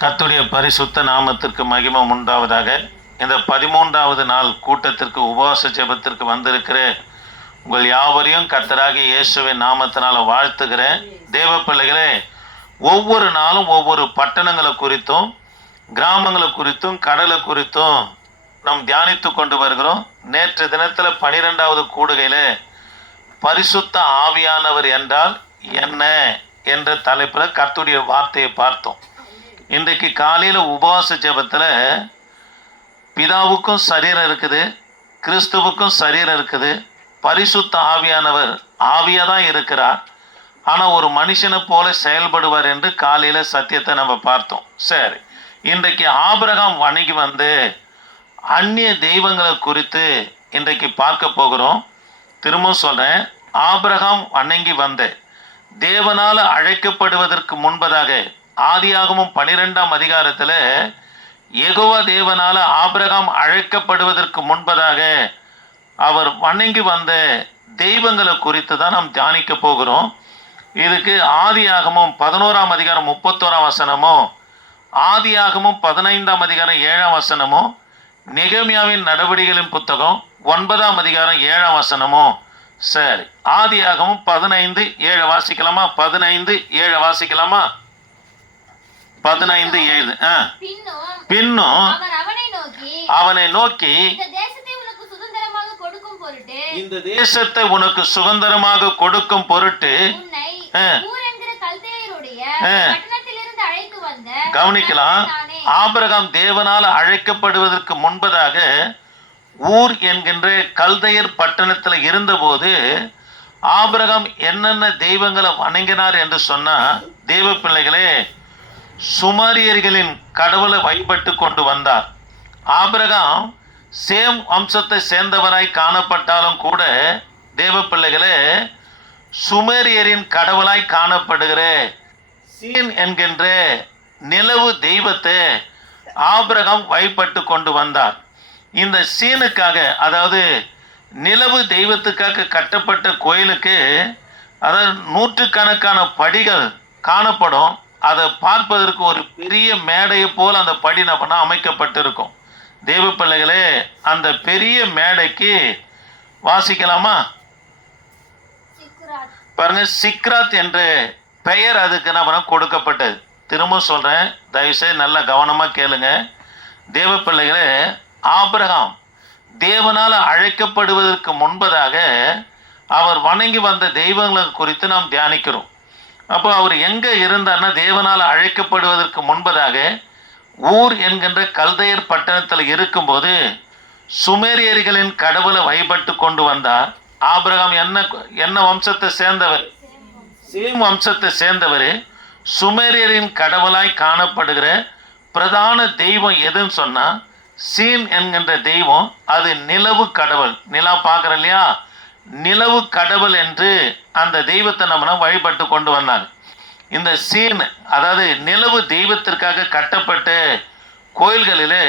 கத்துடைய பரிசுத்த நாமத்திற்கு மகிமம் உண்டாவதாக. இந்த பதிமூன்றாவது நாள் கூட்டத்திற்கு உபவாச ஜெபத்திற்கு வந்திருக்கிற உங்கள் யாவரையும் கத்தராகி இயேசுவின் நாமத்தினால் வாழ்த்துகிறேன். தேவ பிள்ளைகளே ஒவ்வொரு நாளும் ஒவ்வொரு பட்டணங்களை குறித்தும் கிராமங்களை குறித்தும் கடலை குறித்தும் நாம் தியானித்து கொண்டு வருகிறோம். நேற்று தினத்தில் பனிரெண்டாவது கூடுகையில் பரிசுத்த ஆவியானவர் என்றால் என்ன? என்ற தலைப்பில் கத்துடைய வார்த்தையை பார்த்தோம். இன்றைக்கு காலையில் உபவாச ஜெபத்தில் பிதாவுக்கும் சரீரம் இருக்குது கிறிஸ்துவுக்கும் சரீரம் இருக்குது. பரிசுத்த ஆவியானவர் ஆவியாக தான் இருக்கிறார். ஆனால் ஒரு மனுஷனை போல செயல்படுவார் என்று காலையில் சத்தியத்தை நம்ம பார்த்தோம். சரி இன்றைக்கு ஆபிரகாம் வணங்கி வந்து அந்நிய தெய்வங்களை குறித்து இன்றைக்கு பார்க்க போகிறோம். திரும்பவும் சொல்கிறேன் ஆபிரகாம் வணங்கி வந்த தேவனால் அழைக்கப்படுவதற்கு முன்பதாக ஆதியாகமும் பனிரெண்டாம் அதிகாரத்தில் எகோவா தேவனால் ஆபிரகாம் அழைக்கப்படுவதற்கு முன்பதாக அவர் வணங்கி வந்த தெய்வங்களை குறித்து தான் நாம் தியானிக்க போகிறோம். இதுக்கு ஆதியாகமும் பதினோராம் அதிகாரம் முப்பத்தோராம் வசனமும் ஆதியாகமும் பதினைந்தாம் அதிகாரம் ஏழாம் வசனமும் நெகமியாவின் நடவடிக்கைகளின் புத்தகம் ஒன்பதாம் அதிகாரம் ஏழாம் வசனமும். சரி ஆதியாகமும் பதினைந்து ஏழை வாசிக்கலாமா? பதினைந்து ஏழை வாசிக்கலாமா? பதினைந்து ஏழு பின்னும் அவனை நோக்கி இந்த தேசத்தை உனக்கு சுதந்திரமாக கொடுக்கும் பொருட்டு கவனிக்கலாம். ஆபிரகாம் தேவனால் அழைக்கப்படுவதற்கு முன்பதாக ஊர் என்கின்ற கல்தையர் பட்டணத்தில் இருந்தபோது ஆபிரகாம் என்னென்ன தெய்வங்களை வணங்கினார் என்று சொன்னா தெய்வ பிள்ளைகளே சுமாரியர்களின் கடவுளை வழிபட்டு கொண்டு வந்தார். ஆபிரகாம் சேம் வம்சத்தை சேர்ந்தவராய் காணப்பட்டாலும் கூட தேவ பிள்ளைகளே சுமேரியரின் கடவுளாய் காணப்படுகிற. சீன் என்கின்ற நிலவு தெய்வத்தை ஆபிரகாம் வழிபட்டு கொண்டு வந்தார். இந்த சீனுக்காக அதாவது நிலவு தெய்வத்துக்காக கட்டப்பட்ட கோயிலுக்கு அதாவது நூற்றுக்கணக்கான படிகள் காணப்படும். அதை பார்ப்பதற்கு ஒரு பெரிய மேடையை போல் அந்த படி என்ன பண்ண அமைக்கப்பட்டிருக்கும். தேவ பிள்ளைகளே அந்த பெரிய மேடைக்கு வாசிக்கலாமா. பாருங்க சிக்ராத் என்ற பெயர் அதுக்கு என்ன பண்ண கொடுக்கப்பட்டது. திரும்ப சொல்கிறேன் தயவுசெய்து நல்லா கவனமாக கேளுங்க. தேவ பிள்ளைகளே ஆபிரகாம் தேவனால் அழைக்கப்படுவதற்கு முன்பதாக அவர் வணங்கி வந்த தெய்வங்களை குறித்து நாம் தியானிக்கிறோம். அப்போ அவர் எங்கே இருந்தார்னா தேவனால் அழைக்கப்படுவதற்கு முன்பதாக ஊர் என்கின்ற கல்தையர் பட்டணத்தில் இருக்கும்போது சுமேரியர்களின் கடவுளை வழிபட்டு கொண்டு வந்தார். ஆபிரகாம் என்ன என்ன வம்சத்தை சேர்ந்தவர்? சேம் வம்சத்தை சேர்ந்தவர். சுமேரியரின் கடவுளாய் காணப்படுகிற பிரதான தெய்வம் எதுன்னு சொன்னால் சீன் என்கின்ற தெய்வம் அது நிலவு கடவுள். நிலா பார்க்குறோம் இல்லையா? நிலவு கடவுள் என்று அந்த தெய்வத்தை நம்ம வழிபட்டு கொண்டு வந்தாங்க. இந்த சீன் அதாவது நிலவு தெய்வத்திற்காக கட்டப்பட்ட கோயில்களிலே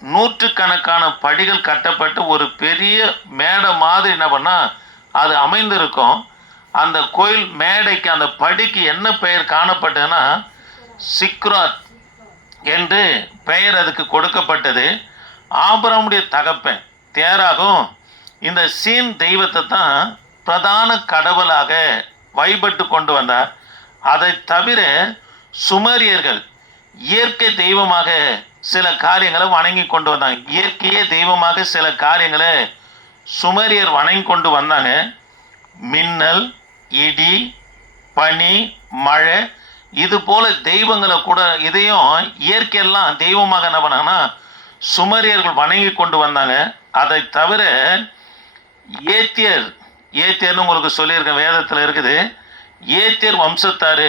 நூற்றுக்கணக்கான படிகள் கட்டப்பட்டு ஒரு பெரிய மேடை மாதிரி என்ன பண்ணால் அது அமைந்திருக்கும். அந்த கோயில் மேடைக்கு அந்த படிக்கு என்ன பெயர் காணப்பட்டதுன்னா சிக்ராத் என்று பெயர் அதுக்கு கொடுக்கப்பட்டது. ஆபரமுடைய தகப்பன் தேராகும். இந்த சீன் தெய்வத்தை தான் பிரதான கடவுளாக வழிபட்டு கொண்டு வந்தார். அதை தவிர சுமரியர்கள் இயற்கை தெய்வமாக சில காரியங்களை வணங்கி கொண்டு வந்தாங்க. இயற்கையே தெய்வமாக சில காரியங்களை சுமரியர் வணங்கி கொண்டு வந்தாங்க. மின்னல் இடி பனி மழை இது போல தெய்வங்களை கூட இதையும் இயற்கையெல்லாம் தெய்வமாக என்ன பண்ணாங்கன்னா சுமரியர்கள் வணங்கி கொண்டு வந்தாங்க. அதை தவிர ஏத்தியர் ஏத்தியர்னு உங்களுக்கு சொல்லியிருக்கேன் வேதத்தில் இருக்குது. ஏத்தியர் வம்சத்தார்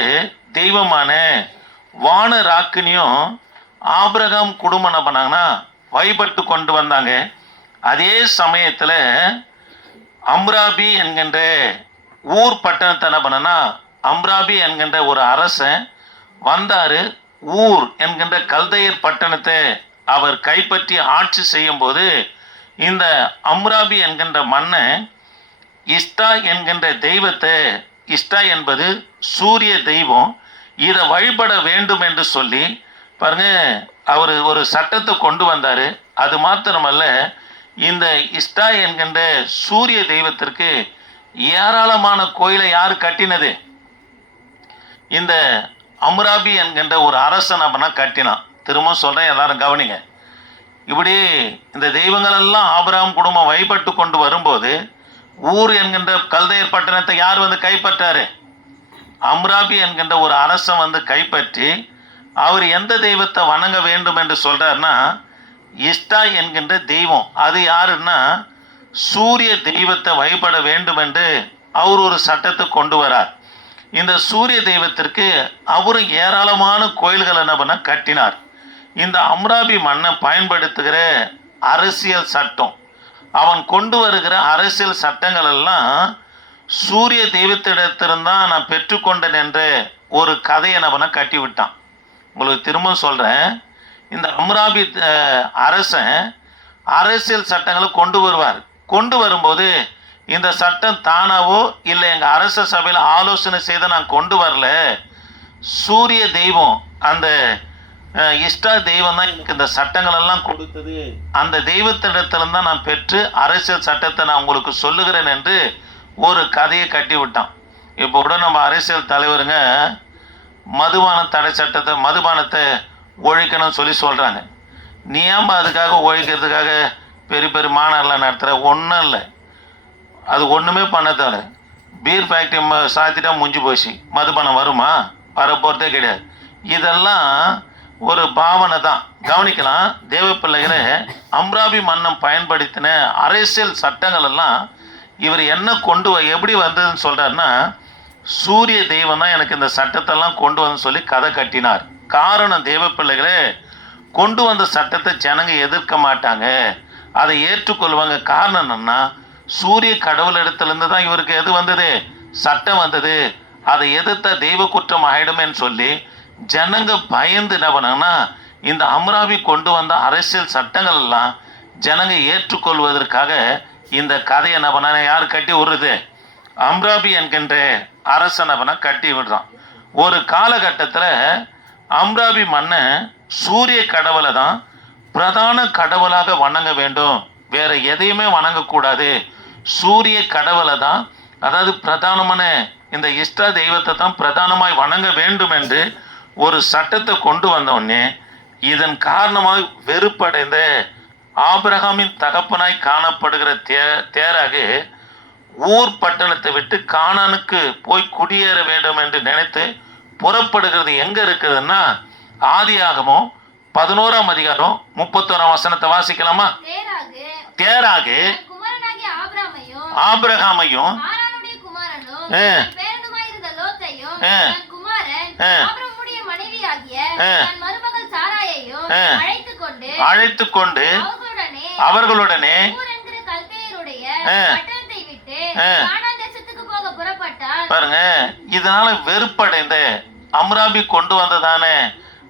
தெய்வமான வான ராக்கினியும் ஆபிரகாம் குடும்பம் என்ன பண்ணாங்கன்னா வழிபட்டு கொண்டு வந்தாங்க. அதே சமயத்தில் அம்ராபி என்கின்ற ஊர் பட்டணத்தை என்ன பண்ணனா அம்ராபி என்கின்ற ஒரு அரசன் வந்தார். ஊர் என்கின்ற கல்தையர் பட்டணத்தை அவர் கைப்பற்றி ஆட்சி செய்யும்போது இந்த அம்ராபி என்கின்ற மண்ணை இஷ்டா என்கின்ற தெய்வத்தை இஷ்டா என்பது சூரிய தெய்வம் இதை வழிபட வேண்டும் என்று சொல்லி பாருங்க அவர் ஒரு சட்டத்தை கொண்டு வந்தார். அது மாத்திரமல்ல இந்த இஷ்டா என்கின்ற சூரிய தெய்வத்திற்கு ஏராளமான கோயிலை யார் கட்டினது? இந்த அம்ராபி என்கின்ற ஒரு அரசன் அப்படின்னா கட்டினான். திரும்ப சொல்கிறேன் எல்லாரும் கவனிங்க. இப்படி இந்த தெய்வங்கள் எல்லாம் ஆபிரகாம் குடும்பம் வழிபட்டு கொண்டு வரும்போது ஊர் என்கின்ற கல்தையர் பட்டணத்தை யார் வந்து கைப்பற்றாரு? அம்ராபி என்கின்ற ஒரு அரசன் வந்து கைப்பற்றி அவர் எந்த தெய்வத்தை வணங்க வேண்டும் என்று சொல்கிறார்னா இஷ்டா என்கின்ற தெய்வம். அது யாருன்னா சூரிய தெய்வத்தை வழிபட வேண்டும் என்று அவர் ஒரு சட்டத்தை கொண்டு வரார். இந்த சூரிய தெய்வத்திற்கு அவரும் ஏராளமான கோயில்கள் என்ன பண்ண கட்டினார். இந்த அம்ராபி மண்ணை பயன்படுத்துகிற அரசியல் சட்டம். அவன் கொண்டு வருகிற அரசியல் சட்டங்கள் எல்லாம் சூரிய தெய்வத்திடத்திருந்தான் நான் பெற்றுக்கொண்டேன் என்ற ஒரு கதையை நம்ம கட்டி விட்டான் உங்களுக்கு திரும்ப சொல்கிறேன் இந்த அம்ராபி அரசன் அரசியல் சட்டங்களை கொண்டு வருவார். கொண்டு வரும்போது இந்த சட்டம் தானாவோ இல்லை எங்கள் அரச சபையில் ஆலோசனை செய்து நான் கொண்டு வரல. சூரிய தெய்வம் அந்த இஷ்டா தெய்வம் தான் எனக்கு இந்த சட்டங்கள் எல்லாம் கொடுத்தது. அந்த தெய்வத்திடத்துல தான் நான் பெற்று அரசியல் சட்டத்தை நான் உங்களுக்கு சொல்லுகிறேன் என்று ஒரு கதையை கட்டி விட்டான் இப்போ கூட நம்ம அரசியல் தலைவருங்க மதுபான தடை சட்டத்தை மதுபானத்தை ஒழிக்கணும்னு சொல்லி சொல்கிறாங்க நீ ஏன்பா அதுக்காக ஒழிக்கிறதுக்காக பெரிய பெரிய மாநாடுலாம் நடத்துகிற ஒன்றும் இல்லை. அது ஒன்றுமே பண்ண தேவை பீர் ஃபேக்ட்ரி ம சாத்திட்டா முடிஞ்சு போச்சு. மதுபானம் வருமா? வர போகிறதே கிடையாது. இதெல்லாம் ஒரு பாவனை தான். கவனிக்கலாம் தேவப்பிள்ளைகளே அம்ராபி மன்னம் பயன்படுத்தின அரசியல் சட்டங்கள் எல்லாம் இவர் என்ன கொண்டு எப்படி வந்ததுன்னு சொல்கிறாருன்னா சூரிய தெய்வம் தான் எனக்கு இந்த சட்டத்தெல்லாம் கொண்டு வந்து சொல்லி கதை கட்டினார். காரணம் தேவப்பிள்ளைகளே கொண்டு வந்த சட்டத்தை ஜனங்க எதிர்க்க மாட்டாங்க. அதை ஏற்றுக்கொள்வாங்க. காரணம் என்னன்னா சூரிய கடவுள் இடத்துலேருந்து தான் இவருக்கு எது வந்தது? சட்டம் வந்தது. அதை எதிர்த்த தெய்வ குற்றம் ஆகிடுமேன்னு சொல்லி ஜனங்க பயந்து என்ன பண்ணாங்கன்னா இந்த அம்ராபி கொண்டு வந்த அரசியல் சட்டங்கள் எல்லாம் ஜனங்க ஏற்றுக்கொள்வதற்காக இந்த கதையை என்ன பண்ண யார் கட்டி விடுறது? அம்ராபி என்கின்ற அரசன் அவனை கட்டி விடுறான். ஒரு காலகட்டத்தில் அம்ராபி மன்னன் சூரிய கடவுளை தான் பிரதான கடவுளாக வணங்க வேண்டும். வேற எதையுமே வணங்கக்கூடாது. சூரிய கடவுளை தான் அதாவது பிரதானமான இந்த இஷ்ட தெய்வத்தை தான் பிரதானமாய் வணங்க வேண்டும் என்று ஒரு சட்டத்தை கொண்டு வந்தோடனே இதன் காரணமாக வெறுப்படைந்த ஆபிரகாமின் தகப்பனாய் காணப்படுகிற தே தேராகு ஊர் பட்டணத்தை விட்டு கானானுக்கு போய் குடியேற வேண்டும் என்று நினைத்து புறப்படுகிறது. எங்க இருக்குதுன்னா ஆதியாகமோ பதினோராம் அதிகாரம் முப்பத்தோராம் வசனத்தை வாசிக்கலாமா? தேராகு ஆபிரகாமையும் ஆ. அழைத்து கொண்டு அவர்களுடனே பாருங்க இதனால வெறுப்படைந்த அம்ராபி கொண்டு வந்ததானே?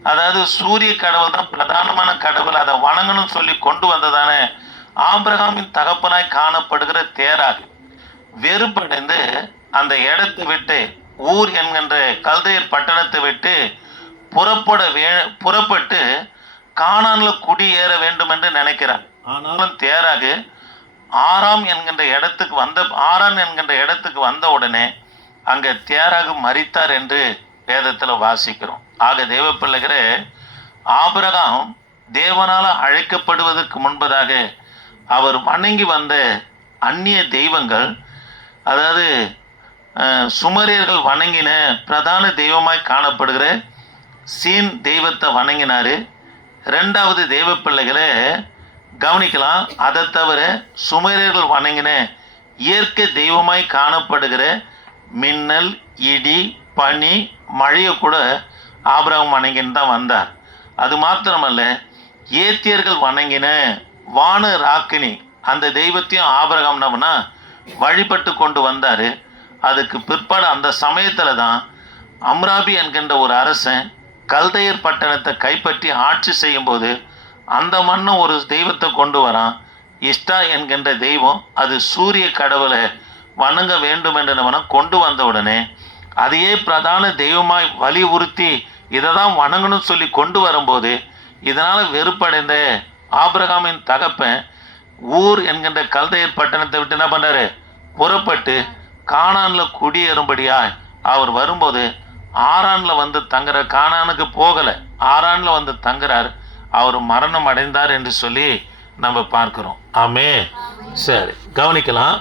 அதாவது சூரிய கடவுள் தான் பிரதானமான கடவுள் அதை வணங்கணும்னு சொல்லி கொண்டு வந்ததானே? ஆபிரகாமின் தகப்பனாய் காணப்படுகிற தேராகு வெறுப்படைந்து அந்த இடத்தை விட்டு ஊர் என்கின்ற கல்தையர் பட்டணத்தை விட்டு புறப்பட வே புறப்பட்டு காணானில் குடியேற வேண்டும் என்று நினைக்கிறார் ஆனாலும் தேராகு ஆறாம் என்கின்ற இடத்துக்கு வந்த ஆறாம் என்கின்ற இடத்துக்கு வந்த உடனே அங்கே தேராகு மறித்தார் என்று வேதத்தில் வாசிக்கிறோம். ஆக தேவ பிள்ளைகளே ஆபிரகாம் தேவனால் அழைக்கப்படுவதற்கு முன்பதாக அவர் வணங்கி வந்த அந்நிய தெய்வங்கள் அதாவது சுமரியர்கள் வணங்கின பிரதான தெய்வமாய் காணப்படுகிற சீன் தெய்வத்தை வணங்கினார். ரெண்டாவது தெய்வ பிள்ளைகளை கவனிக்கலாம். அதை தவிர சுமரியர்கள் வணங்கின இயற்கை தெய்வமாய் காணப்படுகிற மின்னல் இடி பனி மழையை கூட ஆபரகம் வணங்கின்னு தான் வந்தார். அது மாத்திரமல்ல ஏத்தியர்கள் வணங்கின வானு ராக்கினி அந்த தெய்வத்தையும் ஆபிரகாம் நம்மனா வழிபட்டு கொண்டு வந்தார். அதுக்கு பிற்பாடு அந்த சமயத்தில் தான் அம்ராபி என்கின்ற ஒரு அரசன் கல்தையர் பட்டணத்தை கைப்பற்றி ஆட்சி செய்யும்போது அந்த மண்ணும் ஒரு தெய்வத்தை கொண்டு வரான். இஷ்டா என்கின்ற தெய்வம் அது சூரிய கடவுளை வணங்க வேண்டும் என்று நம்ம கொண்டு வந்த உடனே அதையே பிரதான தெய்வமாய் வலியுறுத்தி இதை தான் வணங்கணும்னு சொல்லி கொண்டு வரும்போது இதனால் வெறுப்படைந்த ஆபிரகாமின் தகப்பன் ஊர் என்கின்ற கல்தையர் பட்டணத்தை விட்டு என்ன பண்ணாரு? புறப்பட்டு காணானில் குடியேறும்படியாய் அவர் வரும்போது ஆரானில் வந்து தங்குற கானானுக்கு போகலை. ஆரானில் வந்து தங்குறார். அவர் மரணம் அடைந்தார் என்று சொல்லி நம்ம பார்க்கிறோம். ஆமே சரி கவனிக்கலாம்.